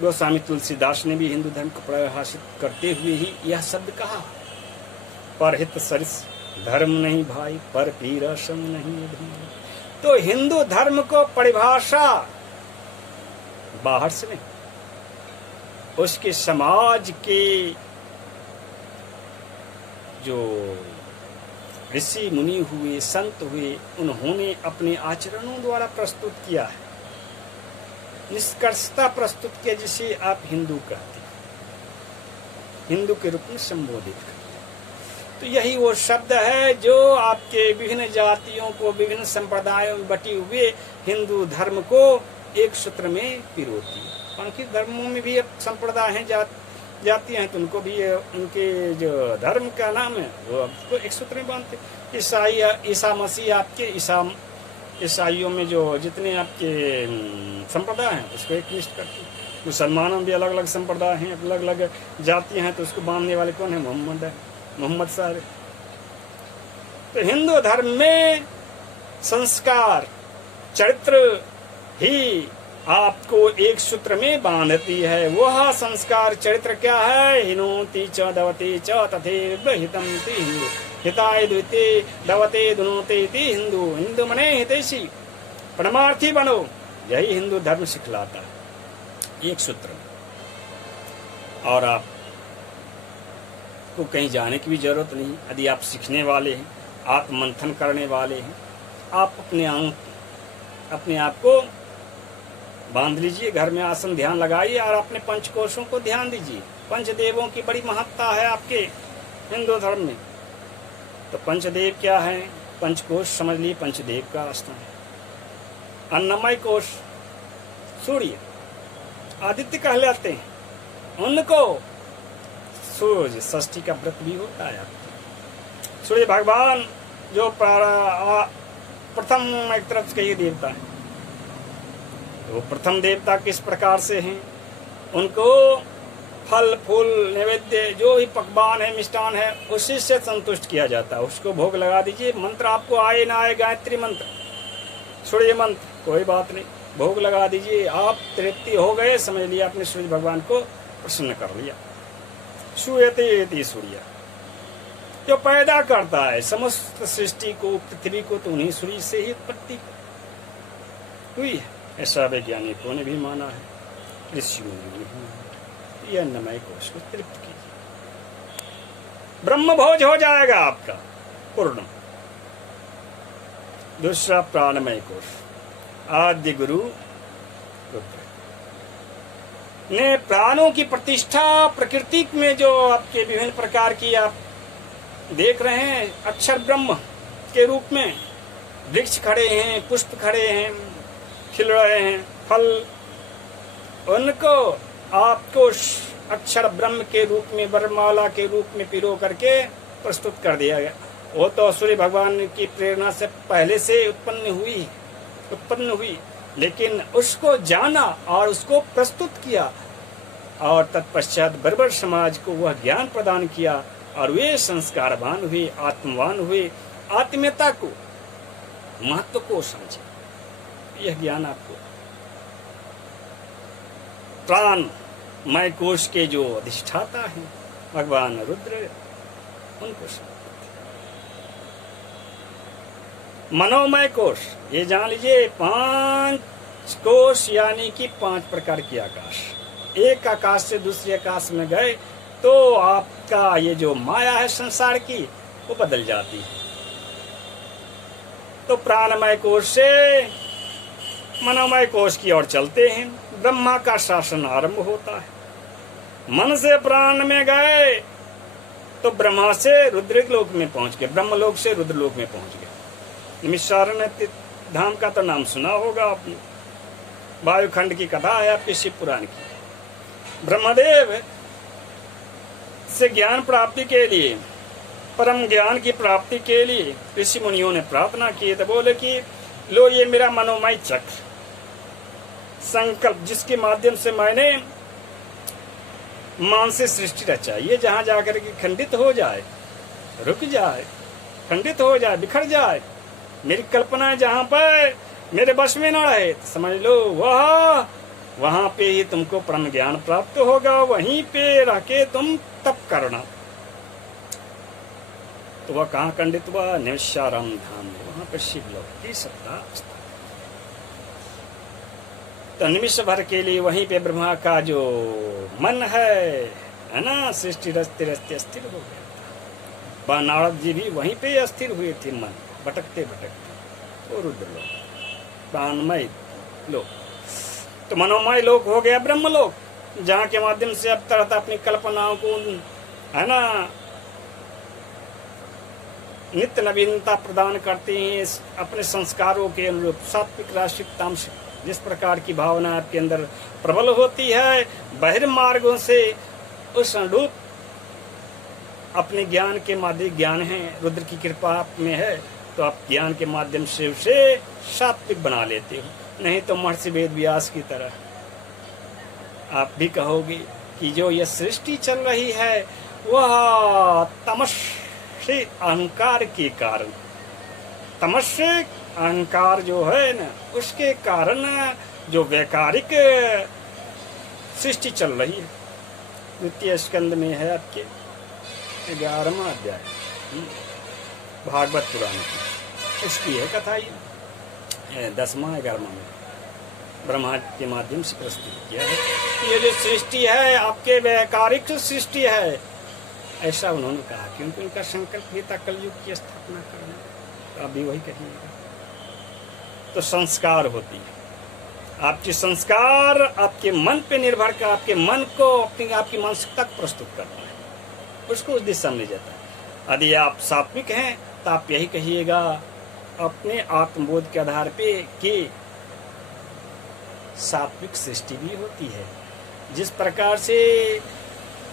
गोस्वामी तुलसीदास ने भी हिंदू धर्म को परिभाषित करते हुए ही यह शब्द कहा, परहित सरिस धर्म नहीं भाई, पर पीर सम नहीं भाई। तो हिंदू धर्म को परिभाषा बाहर से नहीं, उसके समाज के जो ऋषि मुनि हुए, संत हुए, उन्होंने अपने आचरणों द्वारा प्रस्तुत किया है, निष्कर्षता प्रस्तुत किया, जिसे आप हिंदू कहते हैं, हिंदू के रूप में संबोधित करते हैं। तो यही वो शब्द है जो आपके विभिन्न जातियों को, विभिन्न संप्रदायों में बटे हुए हिंदू धर्म को एक सूत्र में पिरोती है। बाकी धर्मों में भी संप्रदाय हैं, जाति हैं, तो उनको भी उनके जो धर्म का नाम है वो आपको एक सूत्र में बांधते। ईसाई, ईसा मसीह, आपके ईसाइयों में जो जितने आपके संप्रदाय हैं उसको एक लिस्ट करते हैं। मुसलमानों में भी अलग अलग संप्रदाय हैं, अलग अलग जातियां हैं, तो उसको बांधने वाले कौन है? मोहम्मद है, मोहम्मद सारे। तो हिंदू धर्म में संस्कार, चरित्र ही आपको एक सूत्र में बांधती है। वह संस्कार चरित्र क्या है? हिनोति च दवते च तथैव हितं ति हिंदू, हिताय द्विते दवते दुनोते ति हिंदू। हिंदू मने हितैषी, परमार्थी बनो, यही हिंदू धर्म सिखलाता है एक सूत्र में। और आप को कहीं जाने की भी जरूरत नहीं। यदि आप सीखने वाले हैं, आत्ममंथन करने वाले हैं, आप अपने आप को बांध लीजिए, घर में आसन ध्यान लगाइए और अपने पंचकोशों को ध्यान दीजिए। पंचदेवों की बड़ी महत्ता है आपके हिंदू धर्म में। तो पंचदेव क्या है? पंचकोश समझ लिए, पंचदेव का स्थान है। अन्नमय कोश सूर्य, आदित्य कहलाते हैं, उनको सूर्य षष्ठी का व्रत भी होता है। सूर्य भगवान जो प्रथम एक तरफ के ये देवता है, वो प्रथम देवता किस प्रकार से हैं? उनको फल फूल नैवेद्य जो भी पकवान है, मिष्टान है, उसी से संतुष्ट किया जाता है। उसको भोग लगा दीजिए। मंत्र आपको आए ना आए, गायत्री मंत्र, सूर्य मंत्र, कोई बात नहीं, भोग लगा दीजिए। आप तृप्ति हो गए, समझ लिया आपने सूर्य भगवान को प्रसन्न कर लिया। सूयते सूर्य जो पैदा करता है समस्त सृष्टि को, पृथ्वी को, तो उन्हीं सूर्य से ही उत्पत्ति हुई है। ऐसा वैज्ञानिकों ने भी माना है, ऋषियों ने भी माना है। यह अन्नमय कोश को तृप्त कीजिए, ब्रह्म भोज हो जाएगा आपका पूर्ण। दूसरा प्राणमय कोश, आद्य गुरु रुद्र ने प्राणों की प्रतिष्ठा प्रकृति में जो आपके विभिन्न प्रकार की आप देख रहे हैं, अक्षर ब्रह्म के रूप में वृक्ष खड़े हैं, पुष्प खड़े हैं, खिल रहे हैं, फल, उनको आपको अक्षर ब्रह्म के रूप में, वरमाला के रूप में पिरो करके प्रस्तुत कर दिया गया। वो तो सूर्य भगवान की प्रेरणा से पहले से उत्पन्न हुई, लेकिन उसको जाना और उसको प्रस्तुत किया और तत्पश्चात बर्बर समाज को वह ज्ञान प्रदान किया और वे संस्कारवान हुए, आत्मवान हुए, आत्मीयता को, महत्व को समझे। यह ज्ञान आपको प्राणमय कोश के जो अधिष्ठाता हैं भगवान रुद्र, उनको मनोमय कोश, ये जान लीजिए 5 कोश यानी कि 5 प्रकार की आकाश। एक आकाश से दूसरे आकाश में गए तो आपका ये जो माया है संसार की, वो बदल जाती है। तो प्राणमय कोश से मनोमय कोश की ओर चलते हैं, ब्रह्मा का शासन आरंभ होता है। मन से प्राण में गए तो ब्रह्मा से रुद्रलोक में पहुंच गए, ब्रह्मलोक से रुद्रलोक में पहुंच गए। निमिषारण्य धाम का तो नाम सुना होगा आपने, वायुखंड की कथा है आपके शिव पुराण की। ब्रह्मदेव से ज्ञान प्राप्ति के लिए, परम ज्ञान की प्राप्ति के लिए ऋषि मुनियों ने प्रार्थना की, तो बोले कि लो ये मेरा मनोमय चक्र संकल्प, जिसके माध्यम से मैंने मानसिक सृष्टि रचा, ये जहां जाकर के खंडित हो जाए, रुक जाए, खंडित हो जाए, बिखर जाए, मेरी कल्पना जहां पर मेरे बस में न रहे, तो समझ लो वह वहां पे ही तुमको परम ज्ञान प्राप्त होगा, वहीं पे रह के तुम तप करना। तो वह कहाँ खंडित हुआ? निमिषाराम धाम में, वहां पर शिवलोक की सत्ता। तो निमिष भर के लिए वहीं पे ब्रह्मा का जो मन है ना, सृष्टि रचते रचते अस्थिर हो गया था। नारद जी भी वहीं पे अस्थिर हुए थे, मन भटकते भटकते। तो रुद्र लोक, प्राणमय लोक, तो मनोमय लोक हो गया ब्रह्मलोक, जहाँ के माध्यम से अब तरह अपनी कल्पनाओं को है ना नित्य नवीनता प्रदान करते हैं, अपने संस्कारों के अनुरूप। सात्विक राशिक तामसिक जिस प्रकार की भावना आपके अंदर प्रबल होती है, बहिर्मार्गों से उस अनुरूप अपने ज्ञान के माध्यम, ज्ञान है रुद्र की कृपा आप में है, तो आप ज्ञान के माध्यम से उसे सात्विक बना लेते हो। नहीं तो महर्षि वेद व्यास की तरह आप भी कहोगे कि जो यह सृष्टि चल रही है वह तमस से अहंकार के कारण, तमस से अहंकार जो है ना, उसके कारण जो वैकारिक सृष्टि चल रही है। द्वितीय स्कंद में है आपके 11वां अध्याय भागवत पुराण की, उसकी है कथा ये 10वां 11वां में ब्रह्मा के माध्यम से प्रस्तुत किया है। ये जो सृष्टि है आपके वैकारिक सृष्टि है, ऐसा उन्होंने कहा, क्योंकि उनका संकल्प ये था कलयुग की स्थापना करना। तो आप भी वही कहिएगा। तो संस्कार होती है, आपके संस्कार आपके मन पे निर्भर कर आपके मन को अपनी आपकी मानसिकता को प्रस्तुत करता है, उसको उस दिशा में ले जाता है। यदि आप सात्विक हैं तो आप यही कहिएगा अपने आत्मबोध के आधार पे कि सात्विक सृष्टि भी होती है। जिस प्रकार से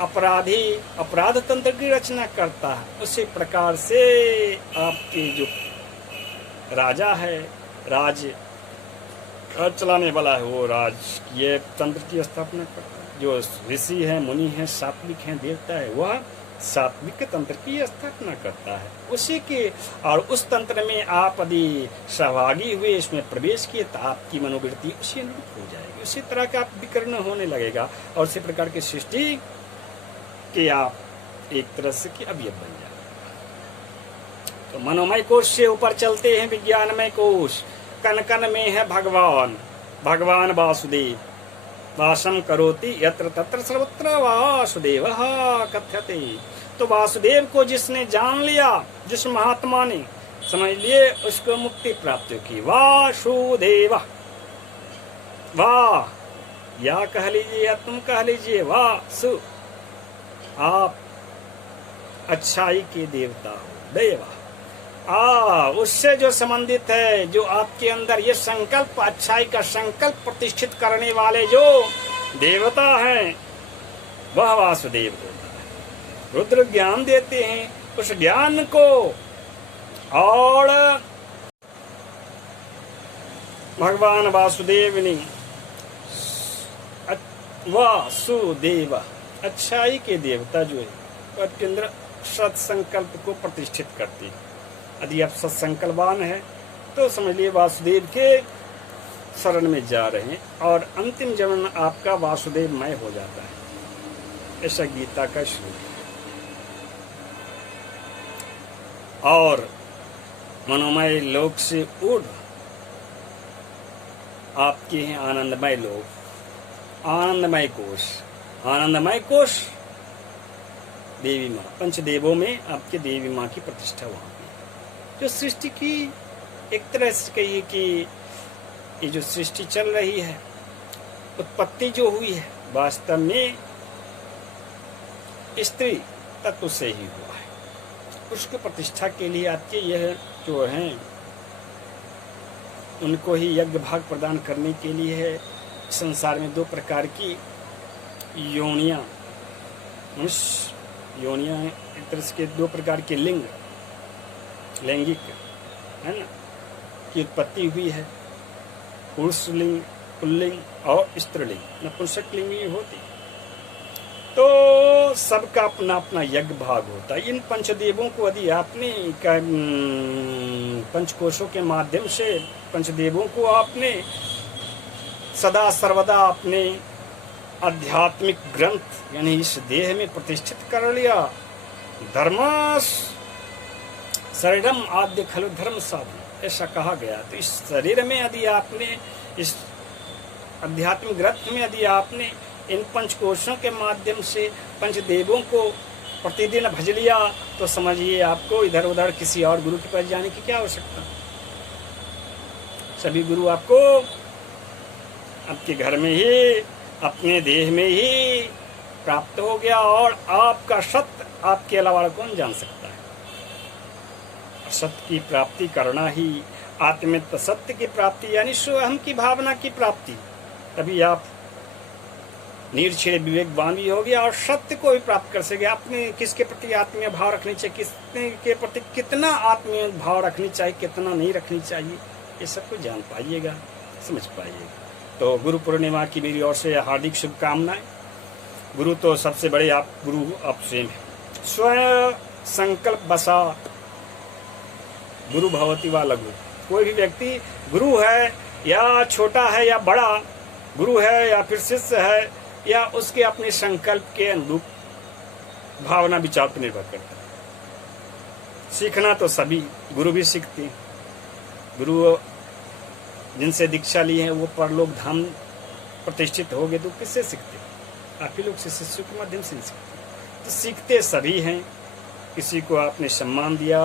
अपराधी अपराध तंत्र की रचना करता है, उसी प्रकार से आपके जो राजा है, राज चलाने वाला है, वो राज ये तंत्र की स्थापना करता है। जो ऋषि है, मुनि है, सात्विक है, देवता है, वह सात्विक तंत्र की स्थापना करता है। उसी के और उस तंत्र में आप यदि सहभागी हुए, इसमें प्रवेश किए, तो आपकी मनोवृत्ति उसी अनुरूप हो जाएगी, उसी तरह का आप विकर्ण होने लगेगा और उसी प्रकार की सृष्टि के आप एक तरह से कि अवयव बन जाए। तो मनोमय कोश से ऊपर चलते हैं विज्ञानमय कोश। कण कण में है भगवान, भगवान वासुदेव वासम करोति यत्र तत्र सर्वत्र वासुदेवः कथ्यते। तो वासुदेव को जिसने जान लिया, जिस महात्मा ने समझ लिए, उसको मुक्ति प्राप्त की। वासुदेव, वाह या कह लीजिए या तुम कह लीजिए, वासु आप अच्छाई के देवता हो, देवा उससे जो संबंधित है, जो आपके अंदर ये संकल्प, अच्छाई का संकल्प प्रतिष्ठित करने वाले जो देवता हैं, वह वासुदेव होता है। रुद्र ज्ञान देते हैं, उस ज्ञान को और भगवान वासुदेव ने वासुदेव अच्छाई के देवता जो है आपके अंदर सत्संकल्प को प्रतिष्ठित करती है। यदि आप सत्संकल्पवान है तो समझ लिए वासुदेव के शरण में जा रहे हैं और अंतिम जन्म आपका वासुदेवमय हो जाता है। ऐसा गीता का श्लोक है। और मनोमय लोक से उड़ आपके हैं आनंदमय लोक, आनंदमय कोश। आनंदमय कोश देवी माँ, पंचदेवों में आपके देवी माँ की प्रतिष्ठा वहां पे। जो सृष्टि की एक तरह से कहिए कि ये जो सृष्टि चल रही है, उत्पत्ति जो हुई है, वास्तव में स्त्री तत्व से ही हुआ है। उसको प्रतिष्ठा के लिए आपके यह जो हैं उनको ही यज्ञ भाग प्रदान करने के लिए है। संसार में दो प्रकार की योनियां, योनियां हैं, एक तरह से दो प्रकार के लिंग, लैंगिक है ना, की उत्पत्ति हुई है। पुरुष लिंग, पुल्लिंग और स्त्रीलिंग, नपुंसक लिंग ही होती। तो सबका अपना अपना यज्ञ भाग होता है। इन पंचदेवों को यदि आपने पंचकोशों के माध्यम से पंचदेवों को आपने सदा सर्वदा अपने आध्यात्मिक ग्रंथ यानी इस देह में प्रतिष्ठित कर लिया। धर्मास शरीरम आद्य खलु धर्म साधन, ऐसा कहा गया। तो इस शरीर में यदि आपने, इस आध्यात्मिक ग्रंथ में यदि आपने इन पंचकोशों के माध्यम से पंचदेवों को प्रतिदिन भज लिया, तो समझिए आपको इधर उधर किसी और गुरु के पास जाने की क्या आवश्यकता। सभी गुरु आपको आपके घर में ही, अपने देह में ही प्राप्त हो गया, और आपका सत्य आपके अलावा कौन जान सकता है। सत्य की प्राप्ति करना ही आत्मिक सत्य की प्राप्ति यानी स्वयं की भावना की प्राप्ति, तभी आप निर्छेड़ विवेकवान भी हो गया और सत्य को भी प्राप्त कर सके। आपने किसके प्रति आत्मीय भाव रखनी चाहिए, किसने के प्रति कितना आत्मीय भाव रखनी चाहिए, कितना नहीं रखनी चाहिए, ये सब कुछ जान पाइएगा, समझ पाइएगा। तो गुरु पूर्णिमा की मेरी ओर से हार्दिक शुभकामनाएं। गुरु तो सबसे बड़े आप गुरु आप स्वयं हैं। स्वयं संकल्प बसा गुरु भवती वा लघु। कोई भी व्यक्ति गुरु है या छोटा है या बड़ा, गुरु है या फिर शिष्य है, या उसके अपने संकल्प के अनुरूप भावना विचार पर निर्भर करता है। सीखना तो सभी गुरु भी सीखते हैं। गुरु जिनसे दीक्षा ली है वो परलोक धाम प्रतिष्ठित हो गए, तो किससे सीखते? आप ही लोग से, शिष्यों के माध्यम से सीखते। तो सीखते सभी हैं। किसी को आपने सम्मान दिया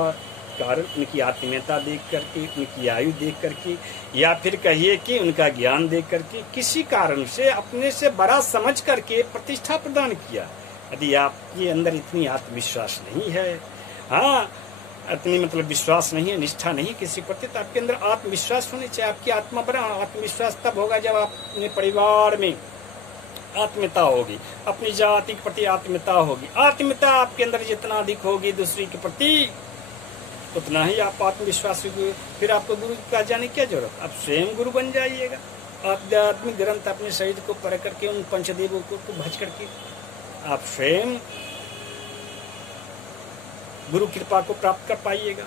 कारण उनकी आत्मीयता देख करके, उनकी आयु देख करके, या फिर कहिए कि उनका ज्ञान देख करके, किसी कारण से अपने से बड़ा समझ करके प्रतिष्ठा प्रदान किया। यदि आपके अंदर इतनी आत्मविश्वास नहीं है, हाँ इतनी मतलब विश्वास नहीं है, निष्ठा नहीं किसी प्रति, तो आपके अंदर आत्मविश्वास होनी चाहिए। आपकी आत्मा पर आत्मविश्वास तब होगा जब आप अपने परिवार में आत्मीयता होगी, अपनी जाति के प्रति आत्मीयता होगी। आत्मीयता आपके अंदर जितना अधिक होगी दूसरी के प्रति, उतना ही आप आत्मविश्वासी हुए। फिर आपको गुरु का जाने क्या जरूरत, आप स्वयं गुरु बन जाइएगा। आध्यात्मिक ग्रंथ अपने शरीर को पर करके, उन पंचदेवों को भज करके आप स्वयं गुरु कृपा को प्राप्त कर पाइएगा।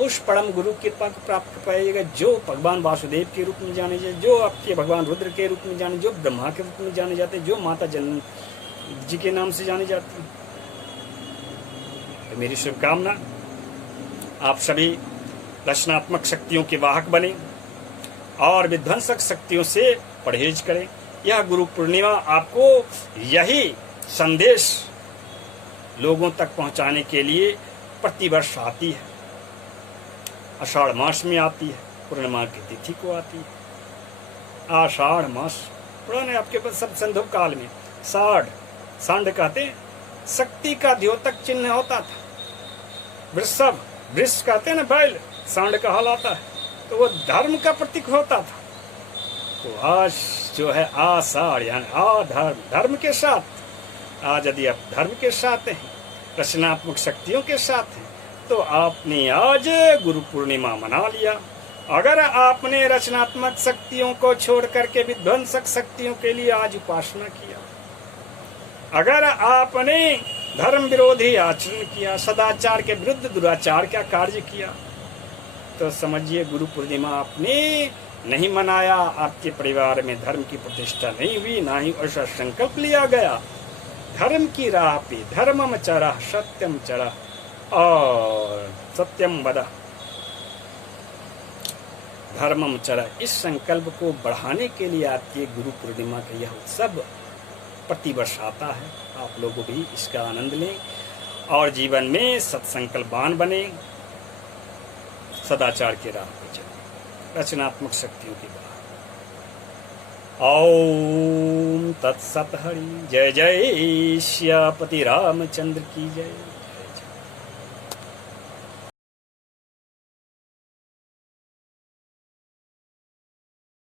उस परम गुरु कृपा को प्राप्त कर पाइएगा जो भगवान वासुदेव के रूप में जाने जाते, जो आपके भगवान रुद्र के रूप में जाने, जो ब्रह्मा के रूप में जाने जाते, जो माता जननी जी के नाम से जाने जाते हैं। तो मेरी शुभकामना आप सभी रचनात्मक शक्तियों के वाहक बने और विध्वंसक शक्तियों से परहेज करें। यह गुरु पूर्णिमा आपको यही संदेश लोगों तक पहुंचाने के लिए प्रतिवर्ष आती है। आषाढ़ मास में आती है, पूर्णिमा की तिथि को आती है। आषाढ़ मास पुराने आपके पास सब संधो काल में सांड कहते हैं, शक्ति का द्योतक चिन्ह होता था। वृषभ वृष कहते हैं ना बैल, सांड का हल आता है, तो वो धर्म का प्रतीक होता था। तो आज जो है आषाढ़ यानी धर्म के साथ, आज यदि आप धर्म के साथ हैं, रचनात्मक शक्तियों के साथ हैं, तो आपने आज गुरु पूर्णिमा मना लिया। अगर आपने रचनात्मक शक्तियों को छोड़ करके विध्वंसक शक्तियों के लिए आज उपासना किया, अगर आपने धर्म विरोधी आचरण किया, सदाचार के विरुद्ध दुराचार का कार्य किया, तो समझिए गुरु पूर्णिमा आपने नहीं मनाया। आपके परिवार में धर्म की प्रतिष्ठा नहीं हुई, ना ही ऐसा संकल्प लिया गया। धर्म की राह पे धर्मम चरा सत्यम चरा और सत्यम वदा धर्मम चरा, इस संकल्प को बढ़ाने के लिए आपके गुरु पूर्णिमा का यह उत्सव प्रतिवर्ष आता है। आप लोग भी इसका आनंद लें और जीवन में सत्संकल्पवान बने, सदाचार के राह पर चलें, रचनात्मक शक्तियों की बात। ओम तत्सत हरि। जय जय श्यापति रामचंद्र की जय।